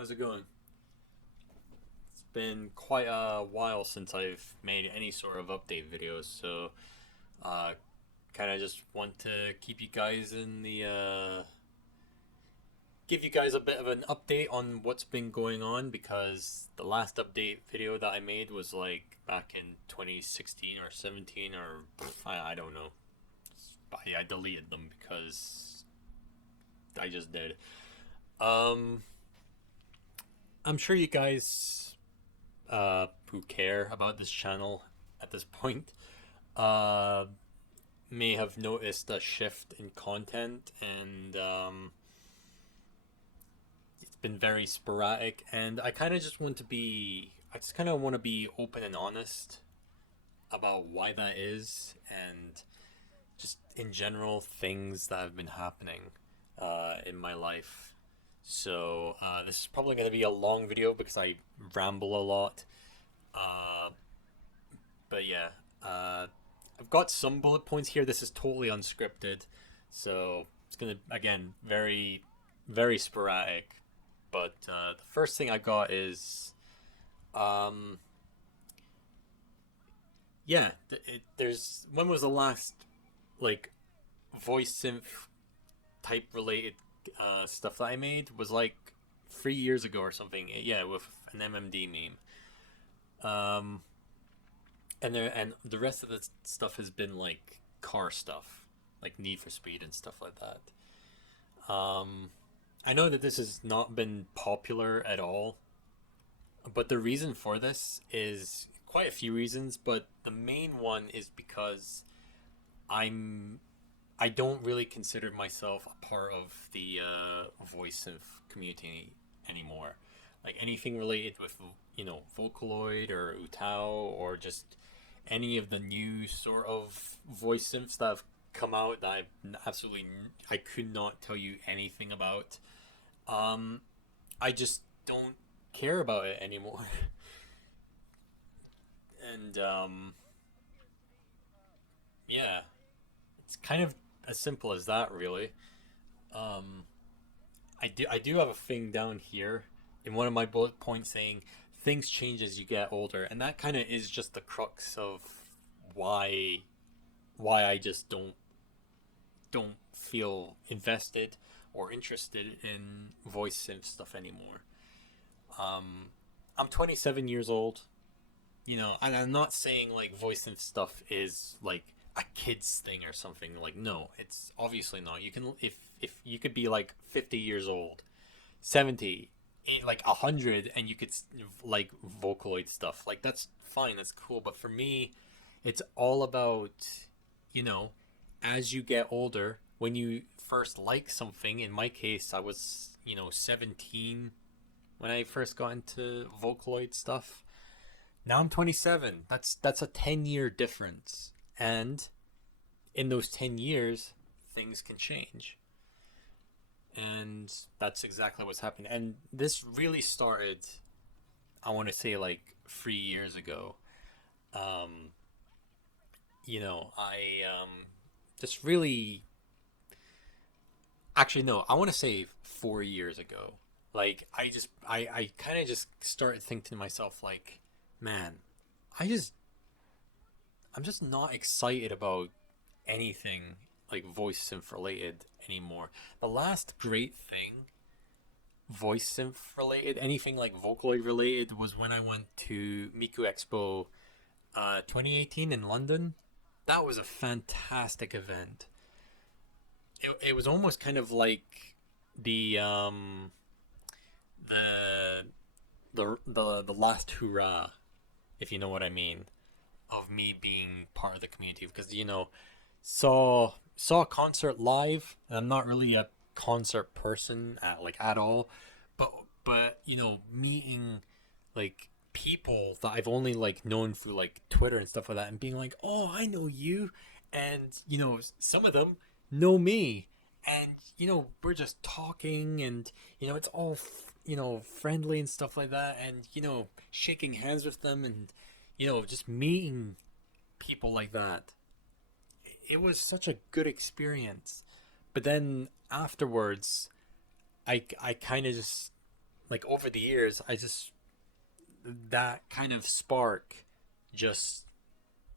How's it going? It's been quite a while since I've made any sort of update videos, so uh, kind of just want to keep you guys give you guys a bit of an update on what's been going on because the last update video that I made was like back in 2016 or 17 or I don't know. I deleted them because I just did. Um, I'm sure you guys who care about this channel at this point uh, may have noticed a shift in content, and it's been very sporadic. And I just kind of want to be open and honest about why that is, and just in general things that have been happening in my life. So this is probably going to be a long video because I ramble a lot. Uh, but yeah, uh, I've got some bullet points here. This is totally unscripted, so it's gonna again very sporadic. But the first thing I got is um, yeah. There's when was the last like voice synth type related stuff that I made was like 3 years ago or something. Yeah, with an MMD meme. Um, and the rest of the stuff has been like car stuff, like Need for Speed and stuff like that. I know that this has not been popular at all, but the reason for this is quite a few reasons, but the main one is because I'm I don't really consider myself a part of the voice synth community anymore. Like anything related with Vocaloid or Utao or just any of the new sort of voice synths that have come out that I could not tell you anything about. Um, I just don't care about it anymore. And yeah, it's kind of as simple as that, really. Um, I do have a thing down here in one of my bullet points saying things change as you get older, and that kind of is just the crux of why I just don't feel invested or interested in voice synth stuff anymore. Um, I'm 27 years old, and I'm not saying like voice synth stuff is like a kid's thing or something. Like, no, it's obviously not. You can if you could be like 50 years old, 70, like 100, and you could like Vocaloid stuff. Like that's fine, that's cool. But for me, it's all about you know, as you get older, when you first like something. In my case, I was 17 when I first got into Vocaloid stuff. Now I'm 27. That's a 10-year difference. And in those 10 years, things can change. And that's exactly what's happened. And this really started, I want to say, like 3 years ago. Um, I just really, actually, no, I want to say 4 years ago. Like, I kind of just started thinking to myself, like, man, I just, I'm just not excited about anything like voice synth related anymore. The last great thing voice synth related, anything like Vocaloid related, was when I went to Miku Expo 2018 in London. That was a fantastic event. It was almost kind of like the the the last hurrah, if you know what I mean, of me being part of the community because saw a concert live, and I'm not really a concert person at all, but meeting like people that I've only like known through like Twitter and stuff like that, and being like, oh, I know you, and some of them know me, and we're just talking, and it's all friendly and stuff like that, and shaking hands with them, and just meeting people like that. It was such a good experience. But then afterwards, I kind of just like over the years, I just that kind of spark just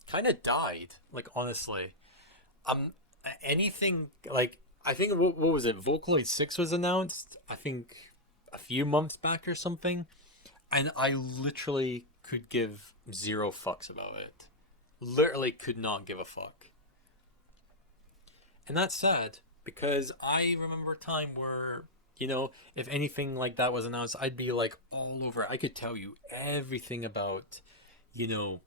kind of died. Like honestly, um, anything like I think what was it? Vocaloid 6 was announced. I think a few months back or something, and I literally could give zero fucks about it. Literally could not give a fuck. And that's sad because I remember a time where, if anything like that was announced, I'd be like all over it. I could tell you everything about, you know,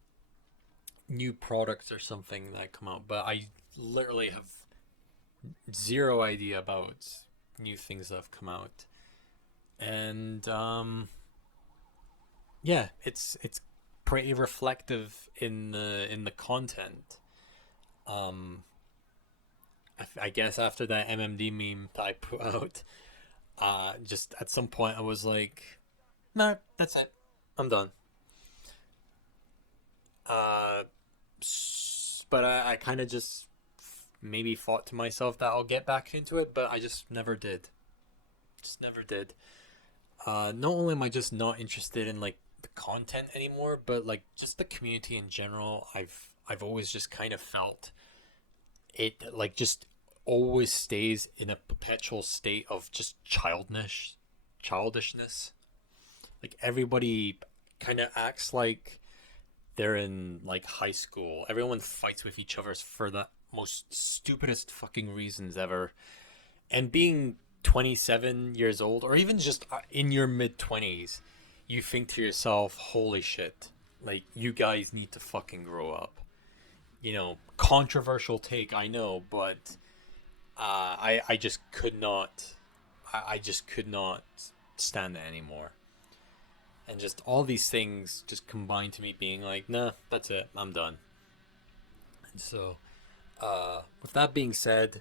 new products or something that come out, but I literally have zero idea about new things that have come out. And yeah, it's pretty reflective in the content. Um I guess after that MMD meme that I put out, just at some point I was like, no, that's it. I'm done. Uh, but I kind of just maybe thought to myself that I'll get back into it, but I just never did. Just never did. Not only am I just not interested in like the content anymore, but like just the community in general. I've always just kind of felt it like just always stays in a perpetual state of just childishness. Like everybody kind of acts like they're in like high school. Everyone fights with each other for the most stupidest fucking reasons ever. And being 27 years old, or even just in your mid 20s, you think to yourself, holy shit, like you guys need to fucking grow up. Controversial take, I know, but I just could not, I just could not stand it anymore. And just all these things just combined to me being like, nah, that's it, I'm done. And so, with that being said,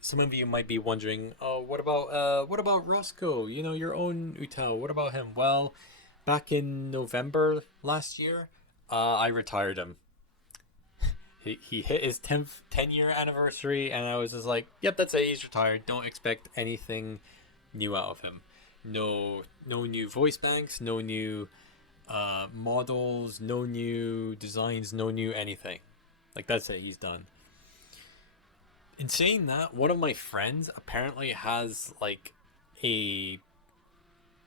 some of you might be wondering, oh, what about Roscoe? Your own Utal. What about him? Well, back in November last year, I retired him. He hit his 10-year anniversary, and I was just like, yep, that's it. He's retired. Don't expect anything new out of him. No new voice banks, no new models, no new designs, no new anything. Like that's it. He's done. In saying that, one of my friends apparently has a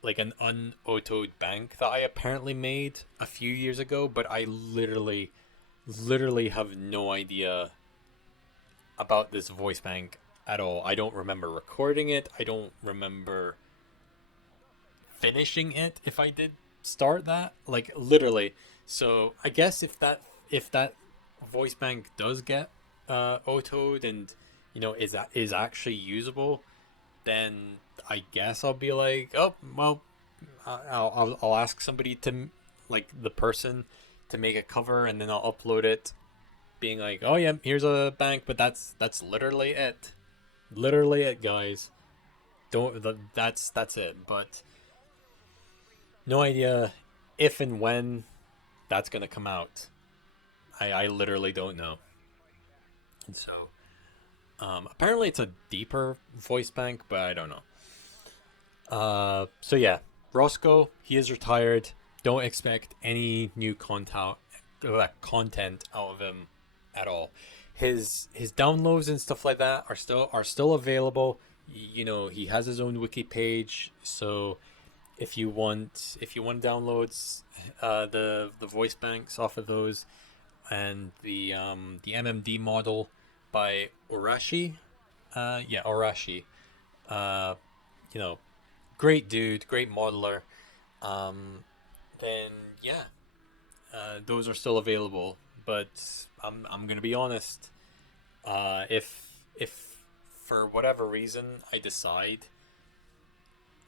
an unautoed bank that I apparently made a few years ago, but I literally have no idea about this voice bank at all. I don't remember recording it. I don't remember finishing it if I did start that. Like literally. So I guess if that voice bank does get autoed and is actually usable, then I guess I'll be like, oh well, I'll ask somebody to like the person to make a cover, and then I'll upload it, being like, oh yeah, here's a bank, but that's literally it, guys. Don't that's it. But no idea if and when that's gonna come out. I literally don't know. And so apparently it's a deeper voice bank, but I don't know. So yeah, Roscoe, he is retired. Don't expect any new content out of him at all. His downloads and stuff like that are still available. He has his own wiki page, so if you want downloads, the voice banks off of those, and the MMD model by Orashi, yeah, Orashi, uh, you know, great dude, great modeler. Um, then yeah, those are still available. But I'm gonna be honest. If for whatever reason I decide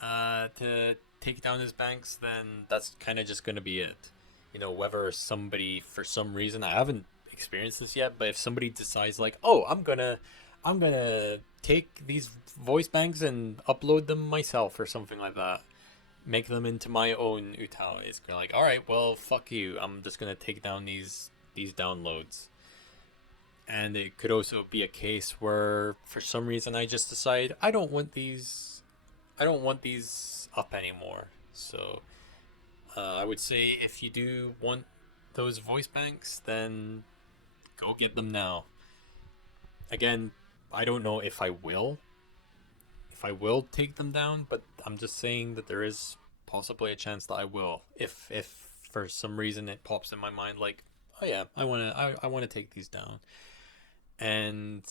to take down his banks, then that's kind of just gonna be it. Whether somebody for some reason, I haven't experienced this yet, but if somebody decides like, oh, I'm gonna take these voice banks and upload them myself or something like that, make them into my own Utal. It's kind of like, all right, well, fuck you. I'm just gonna take down these downloads. And it could also be a case where, for some reason, I just decide I don't want these. I don't want these up anymore. So I would say if you do want those voice banks, then go get them now. Again, I don't know if I will take them down, but I'm just saying that there is possibly a chance that I will. If for some reason it pops in my mind like, oh yeah, I wanna take these down. And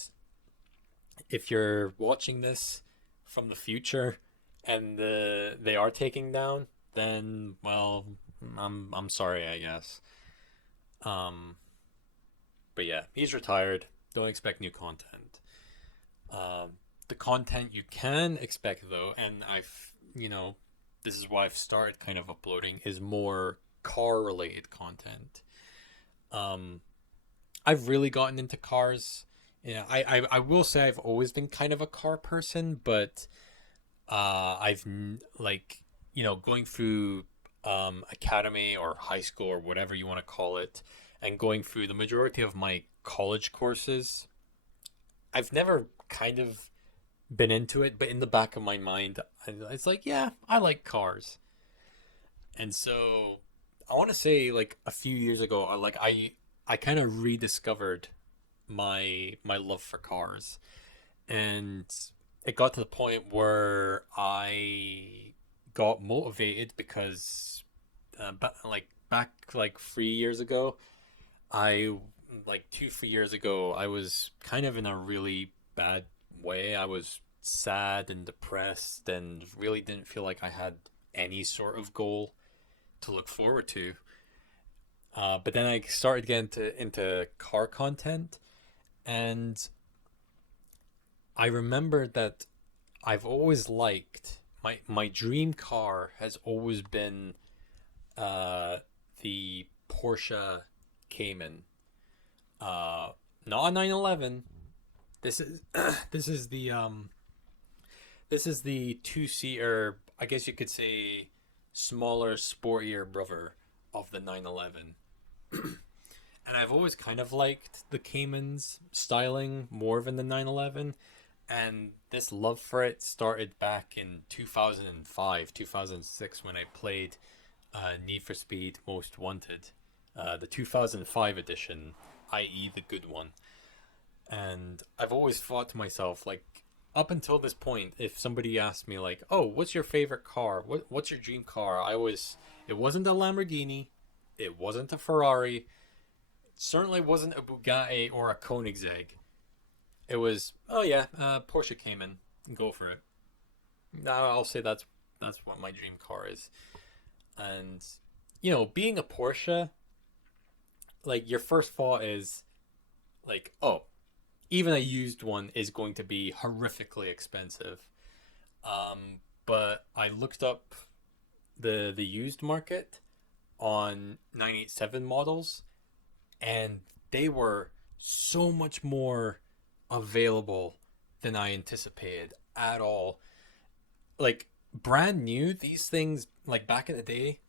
if you're watching this from the future and they are taking down, then well, I'm sorry, I guess. Um, but yeah, he's retired. Don't expect new content. Um, the content you can expect though, and this is why I've started kind of uploading is more car related content. Um, I've really gotten into cars. Yeah, I will say I've always been kind of a car person, but like going through academy or high school or whatever you want to call it, and going through the majority of my college courses, I've never kind of been into it, but in the back of my mind, it's like, yeah, I like cars. And so I want to say like a few years ago, I kind of rediscovered my love for cars, and it got to the point where I got motivated because back like 3 years ago, I like 2 3 years ago, I was kind of in a really bad way. I was sad and depressed and really didn't feel like I had any sort of goal to look forward to. But then I started getting into car content, and I remember that I've always liked my dream car has always been uh, the Porsche Cayman. Uh, Not a 911. This is this is the this is the two-seater, I guess you could say smaller, sportier brother of the 911. And I've always kind of liked the Cayman's styling more than the 911. And this love for it started back in 2005, 2006 when I played Need for Speed Most Wanted, the 2005 edition, i.e., the good one. And I've always thought to myself, like, up until this point, if somebody asked me, like, oh, what's your favorite car? What's your dream car? It wasn't a Lamborghini, it wasn't a Ferrari, it certainly wasn't a Bugatti or a Koenigsegg. It was, oh yeah, Porsche Cayman, go for it. I'll say that's what my dream car is. And being a Porsche, like your first thought is like, oh, even a used one is going to be horrifically expensive. But I looked up the used market on 987 models, and they were so much more available than I anticipated at all. Like brand new, these things like back in the day,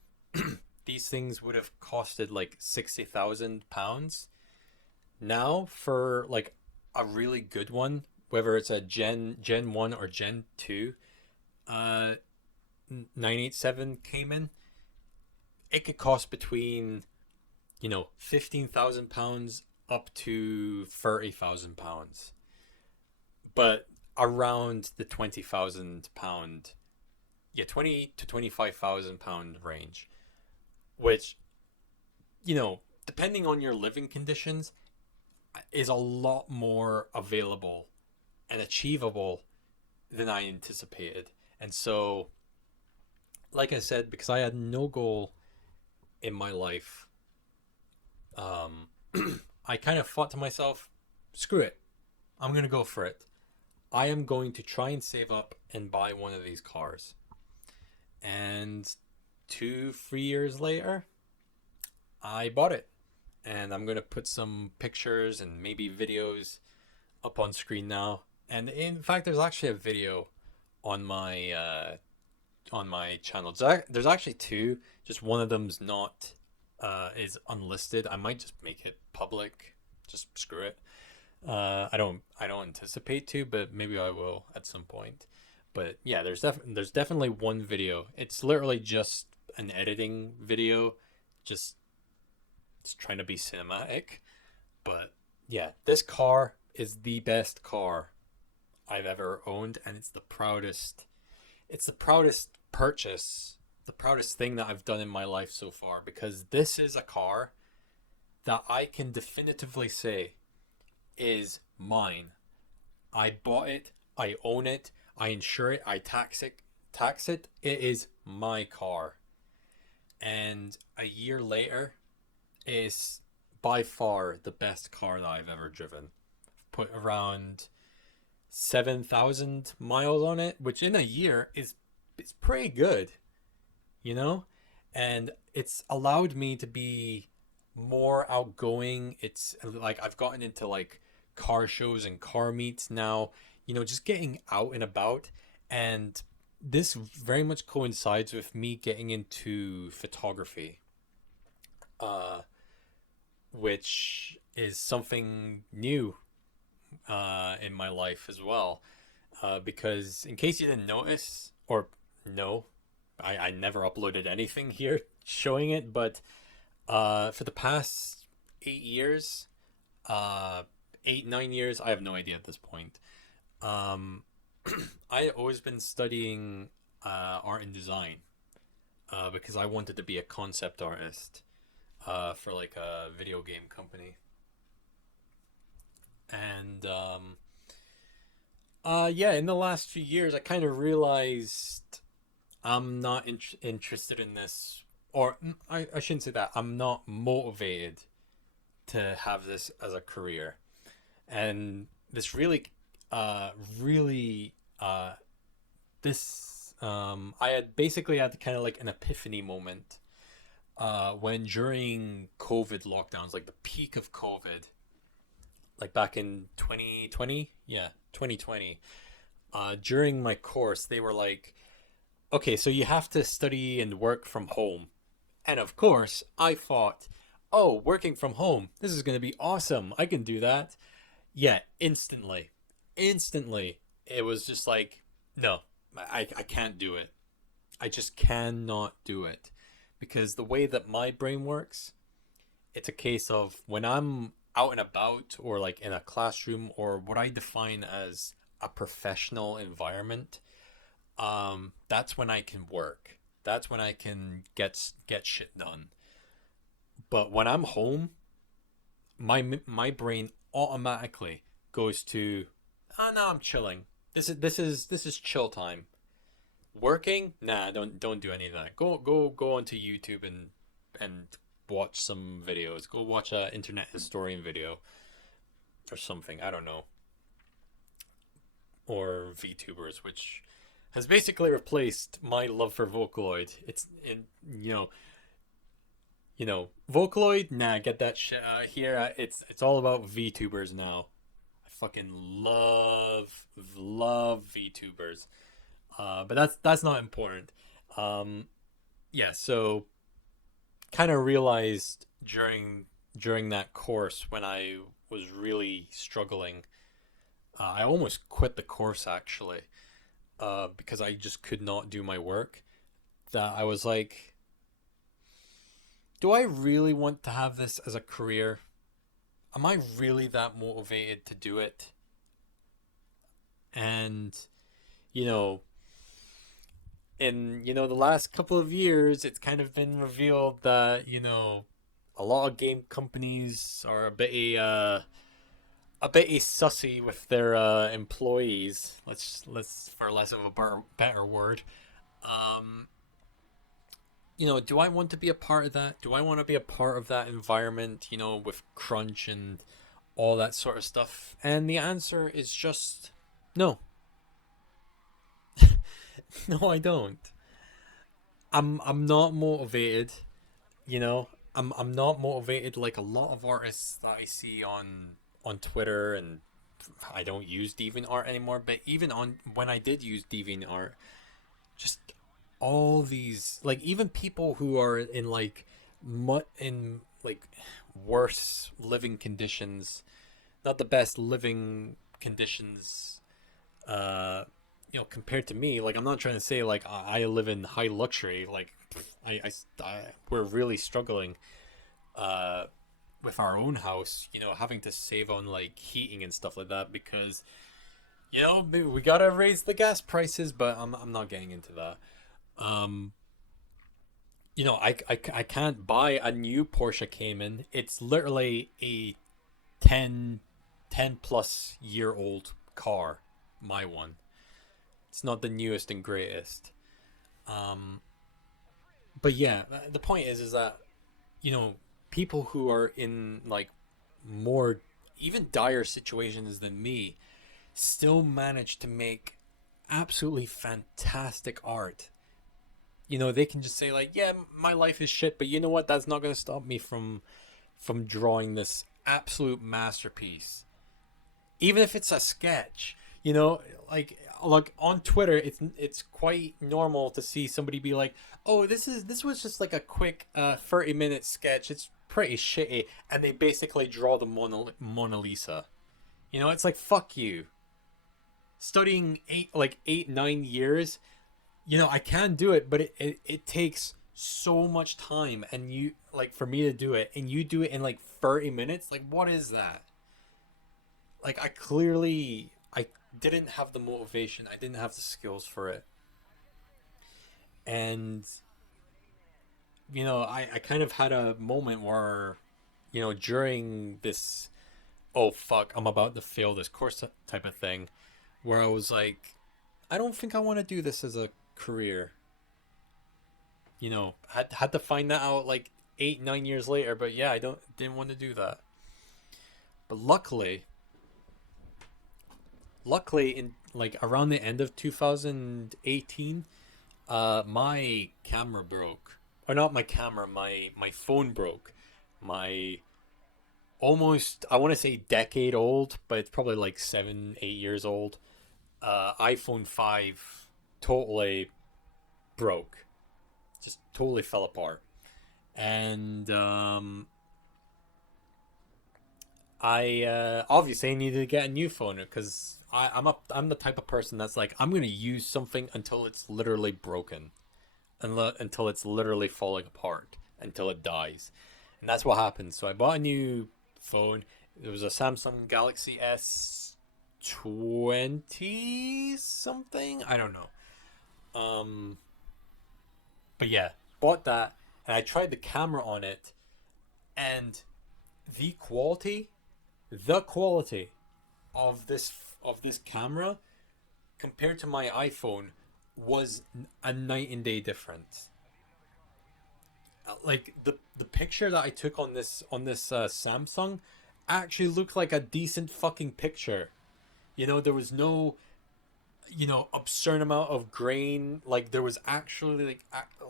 these things would have costed like £60,000. Now for like a really good one, whether it's a Gen 1 or Gen 2, uh 987 Cayman, it could cost between, £15,000 up to £30,000. But around the £20,000, yeah, 20 to £25,000 range, which, depending on your living conditions, is a lot more available and achievable than I anticipated. And so, like I said, because I had no goal in my life, um, I kind of thought to myself, screw it, I'm going to go for it. I am going to try and save up and buy one of these cars. And 2 3 years later, I bought it. And I'm going to put some pictures and maybe videos up on screen now. And in fact, there's actually a video on my channel. There's actually two. Just one of them's not is unlisted. I might just make it public. Just screw it. I don't anticipate to, but maybe I will at some point. But yeah, there's definitely one video. It's literally just an editing video, just it's trying to be cinematic. But yeah, this car is the best car I've ever owned, and it's the proudest. It's the proudest purchase, the proudest thing that I've done in my life so far, because this is a car that I can definitively say is mine. I bought it, I own it, I insure it, I tax it. It is my car. And a year later, it's by far the best car that I've ever driven. Put around 7,000 miles on it, which in a year is it's pretty good, you know? And it's allowed me to be more outgoing. It's like I've gotten into like car shows and car meets now, just getting out and about. And this very much coincides with me getting into photography, uh, which is something new in my life as well. Because in case you didn't notice, or no, I never uploaded anything here showing it, but for the past 8 years, uh, 8, 9 years, I have no idea at this point. Um, I always been studying art and design because I wanted to be a concept artist for like a video game company. And yeah, in the last few years, I kind of realized I'm not interested in this, or I shouldn't say that. I'm not motivated to have this as a career. And this really, I had basically had kind of like an epiphany moment when during COVID lockdowns, like the peak of COVID, like back in 2020, yeah, 2020, during my course, they were like, okay, so you have to study and work from home. And of course, I thought, oh, working from home, this is going to be awesome. I can do that. Yeah, instantly, it was just like, no, I can't do it. I just cannot do it. Because the way that my brain works, it's a case of when I'm out and about or like in a classroom or what I define as a professional environment, that's when I can work. That's when I can get shit done. But when I'm home, my brain automatically goes to, oh no, I'm chilling. This is chill time. Working? Nah, don't do any of that. Go onto YouTube and watch some videos. Go watch a internet historian video or something. I don't know. Or VTubers, which has basically replaced my love for Vocaloid. It's in Vocaloid. Nah, get that shit out of here. It's all about VTubers now. I fucking love VTubers. But that's not important. Um, yeah. So kind of realized during that course when I was really struggling. I almost quit the course actually, because I just could not do my work. That I was like, do I really want to have this as a career? Am I really that motivated to do it? And you know, in the last couple of years, it's kind of been revealed that a lot of game companies are a bit sussy with their employees. Let's for less of a better word. Um, do I want to be a part of that? Do I want to be a part of that environment? With crunch and all that sort of stuff. And the answer is just no, no, I don't. I'm not motivated. I'm not motivated like a lot of artists that I see on Twitter, and I don't use DeviantArt anymore, but even on when I did use DeviantArt, just all these like even people who are in like in like worse living conditions, not the best living conditions, uh compared to me, like I'm not trying to say like I live in high luxury. Like we're really struggling uh with our own house, having to save on like heating and stuff like that because we gotta raise the gas prices, but I'm not getting into that. Um, I can't buy a new Porsche Cayman. It's literally a 10 10 plus year old car, my one. It's not the newest and greatest. Um, but yeah, the point is that you know people who are in like more even dire situations than me still manage to make absolutely fantastic art. They can just say like, "Yeah, my life is shit," but you know what? That's not going to stop me from drawing this absolute masterpiece. Even if it's a sketch, like on Twitter, it's quite normal to see somebody be like, "Oh, this was just like a quick 30-minute sketch. It's pretty shitty," and they basically draw the Mona Lisa. It's like fuck you. Studying 8 9 years, I can do it, but it takes so much time, and you like for me to do it, and you do it in like 30 minutes. Like, what is that? Like, I didn't have the motivation, I didn't have the skills for it, and I kind of had a moment where, during this, oh fuck, I'm about to fail this course type of thing, where I was like, I don't think I want to do this as a career. Had to find that out like 8 9 years later. But yeah, I didn't want to do that. But luckily, in like around the end of 2018, my camera broke, or not my camera, my phone broke. My almost, I want to say decade old, but it's probably like 7 8 years old. iPhone 5 totally broke, just totally fell apart. And I obviously needed to get a new phone because I'm the type of person that's like, I'm gonna use something until it's literally broken, until it's literally falling apart, until it dies, and that's what happened. So I bought a new phone. It was a Samsung Galaxy S20 something. I don't know. Um, but yeah, bought that, and I tried the camera on it, and the quality, the quality of this camera compared to my iPhone was a night and day difference. Like the picture that I took on this Samsung actually looked like a decent fucking picture. There was no absurd amount of grain. Like there was actually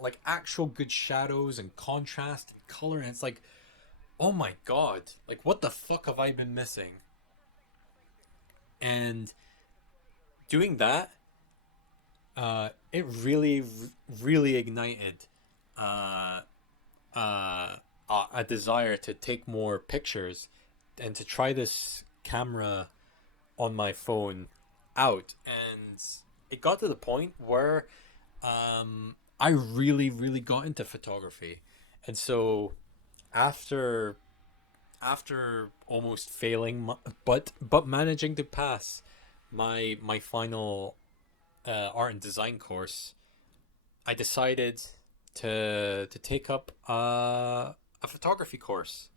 like actual good shadows and contrast and color, and it's like, oh my god, like what the fuck have I been missing? And doing that, it really ignited uh, uh, a desire to take more pictures and to try this camera on my phone out. And it got to the point where I really got into photography. And so after almost failing, but managing to pass my final art and design course, I decided to take up a photography course,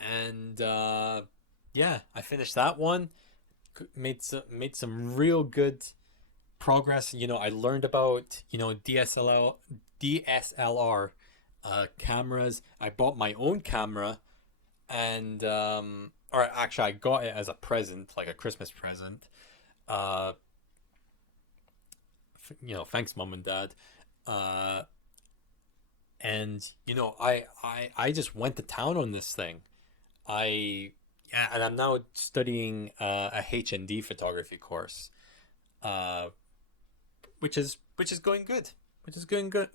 and yeah, I finished that one. Made some real good progress. I learned about DSLR cameras. I bought my own camera, and or actually, I got it as a present, like a Christmas present. Uh, thanks, mom and dad. Uh, and I just went to town on this thing. I Yeah, and I'm now studying a HND photography course, uh, which is going good, which is doing good.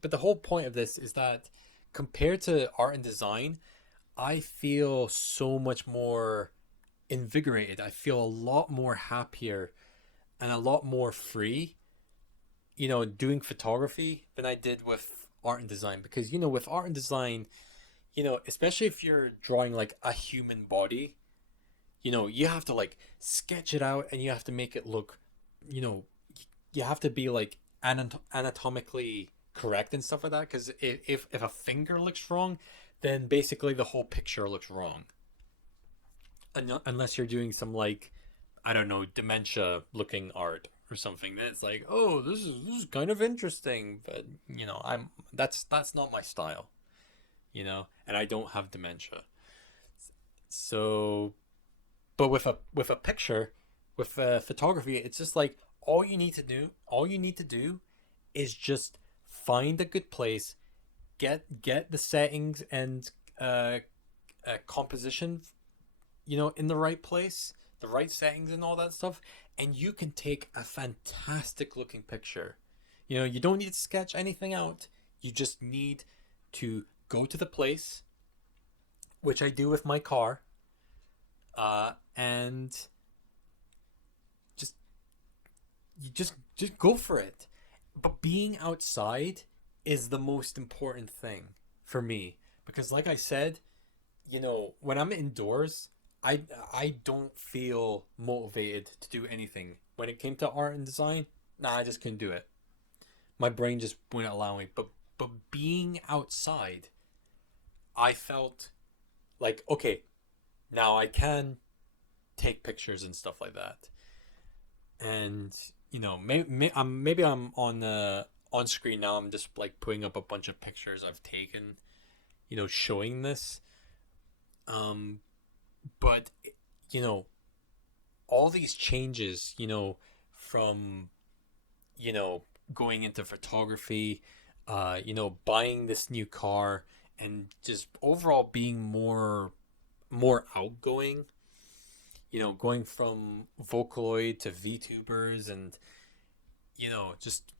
But the whole point of this is that compared to art and design, I feel so much more invigorated. I feel a lot more happier and a lot more free, doing photography than I did with art and design. Because, with art and design, especially if you're drawing like a human body, you have to like sketch it out and you have to make it look, you know, you have to be like anatomically correct and stuff like that. Because if a finger looks wrong, then basically the whole picture looks wrong. Unless you're doing some like, I don't know, dementia looking art or something, then it's like, oh, this is kind of interesting, but I'm that's not my style, and I don't have dementia. So, but with a picture, with photography, it's just like all you need to do is just find a good place, get the settings and uh, composition, in the right place, the right settings and all that stuff, and you can take a fantastic looking picture. You don't need to sketch anything out. You just need to go to the place, which I do with my car, and just you just go for it. But being outside is the most important thing for me, because like I said, when I'm indoors, I don't feel motivated to do anything. When it came to art and design, nah, I just couldn't do it. My brain just wouldn't allow me. But being outside, I felt like, okay, now I can take pictures and stuff like that. And maybe I'm on screen now. I'm just like putting up a bunch of pictures I've taken, showing this. Um, but you know, all these changes, from you know going into photography, buying this new car, and just overall being more outgoing. Going from Vocaloid to VTubers, and just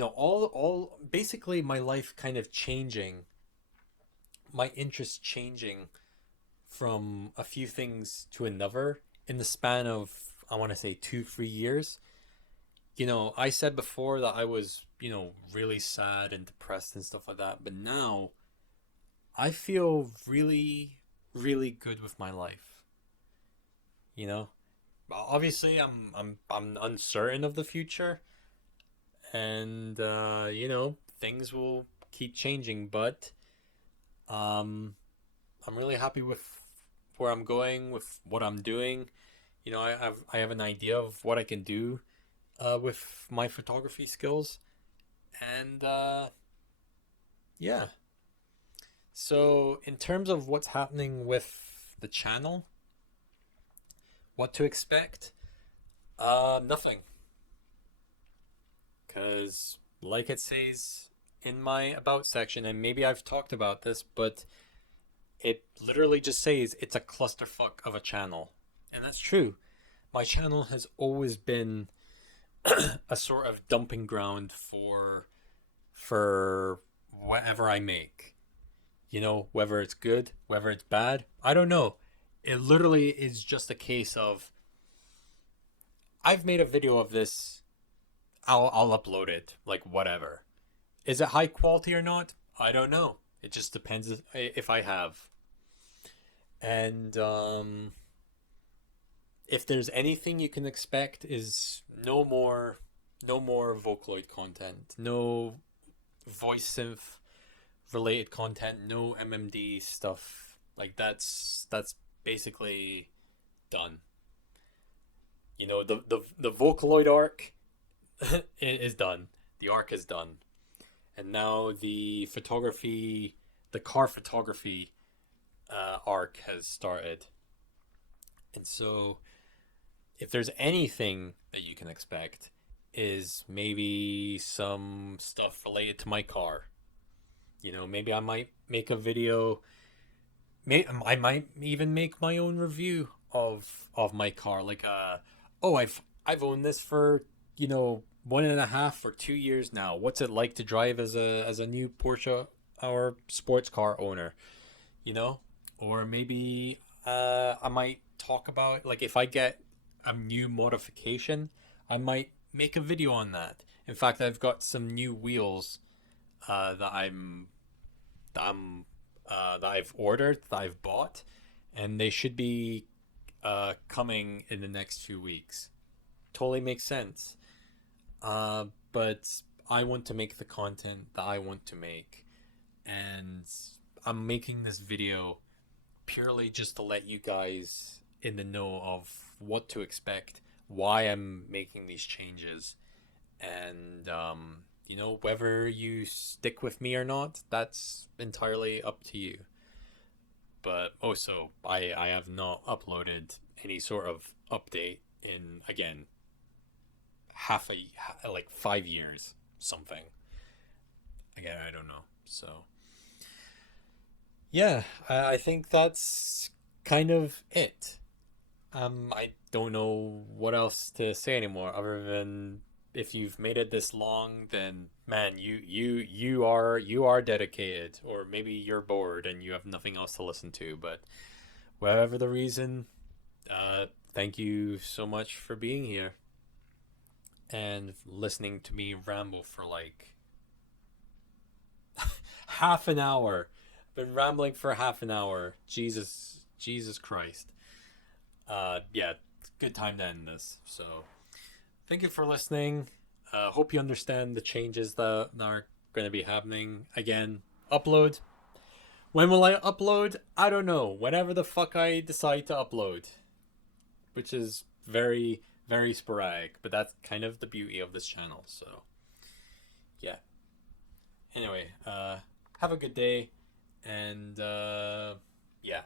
all basically my life kind of changing, my interest changing from a few things to another in the span of, I want to say, 2 3 years. I said before that I was, really sad and depressed and stuff like that, but now I feel really, really good with my life. You know, Obviously I'm uncertain of the future, and things will keep changing, but um, I'm really happy with where I'm going, with what I'm doing. I have an idea of what I can do with my photography skills, and yeah. So in terms of what's happening with the channel, what to expect? Nothing, because like it says in my about section, and maybe I've talked about this, but it literally just says it's a clusterfuck of a channel, and that's true. My channel has always been a sort of dumping ground for whatever I make. Whether it's good, whether it's bad, I don't know. It literally is just a case of, I've made a video of this, I'll upload it, like whatever. Is it high quality or not? I don't know. It just depends if I have. And if there's anything you can expect, is no more Vocaloid content, no voice synth related content, no MMD stuff. Like that's basically done. The Vocaloid arc is done. The arc is done. And now the car photography arc has started. And so, if there's anything that you can expect, is maybe some stuff related to my car. Maybe I might make a video. I might even make my own review of my car. Like, oh, I've owned this for 1.5 or 2 years now. What's it like to drive as a new Porsche or sports car owner? you know or maybe I might talk about, like, if I get a new modification, I might make a video on that. In fact, I've got some new wheels that I've ordered, that I've bought, and they should be coming in the next few weeks. Totally makes sense. But I want to make the content that I want to make, and I'm making this video purely just to let you guys in the know of what to expect, why I'm making these changes, and whether you stick with me or not, that's entirely up to you. But also, I have not uploaded any sort of update in, again, like 5 years, something. Again, I don't know. So yeah, I think that's kind of it. I don't know what else to say anymore other than, if you've made it this long, then man, you are dedicated, or maybe you're bored and you have nothing else to listen to. But whatever the reason, thank you so much for being here and listening to me ramble for like half an hour. Been rambling for half an hour. Jesus Christ. Yeah, good time to end this. So thank you for listening. Hope you understand the changes that are going to be happening. Again, upload. When will I upload? I don't know. Whenever the fuck I decide to upload, which is very, very sporadic. But that's kind of the beauty of this channel. So yeah. Anyway, have a good day, and yeah.